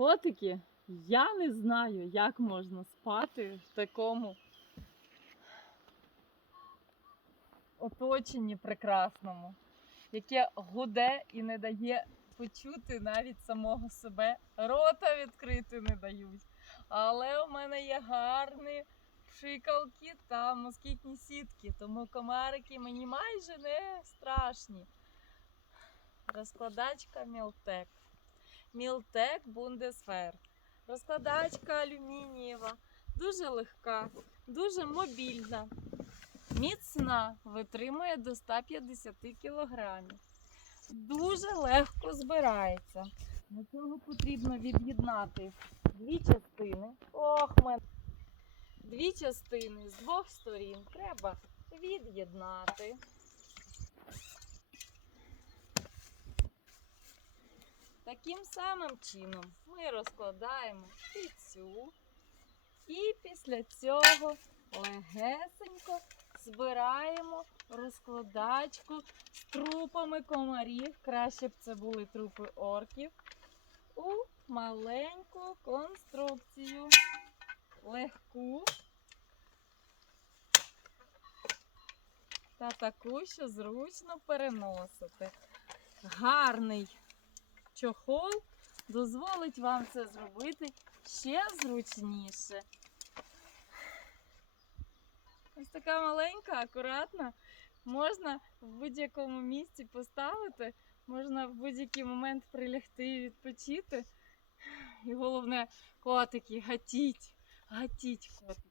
Котики, я не знаю, як можна спати в такому оточенні прекрасному, яке гуде і не дає почути навіть самого себе. Рота відкрити не дають. Але у мене є гарні пшикалки та москітні сітки, тому комарики мені майже не страшні. Розкладачка Мілтек. Мілтек Бундесфер. Розкладачка алюмінієва, дуже легка, дуже мобільна, міцна, витримує до 150 кг. Дуже легко збирається. Для цього потрібно від'єднати дві частини. Ох, мен. Дві частини з двох сторін треба від'єднати. Таким самим чином ми розкладаємо і цю, і після цього легесенько збираємо розкладачку з трупами комарів. Краще б це були трупи орків. У маленьку конструкцію. Легку та таку, що зручно переносити. Гарний чохол дозволить вам це зробити ще зручніше. Ось така маленька, акуратна. Можна в будь-якому місці поставити, можна в будь-який момент прилягти і відпочити. І головне, котики, гатіть, гатіть котики.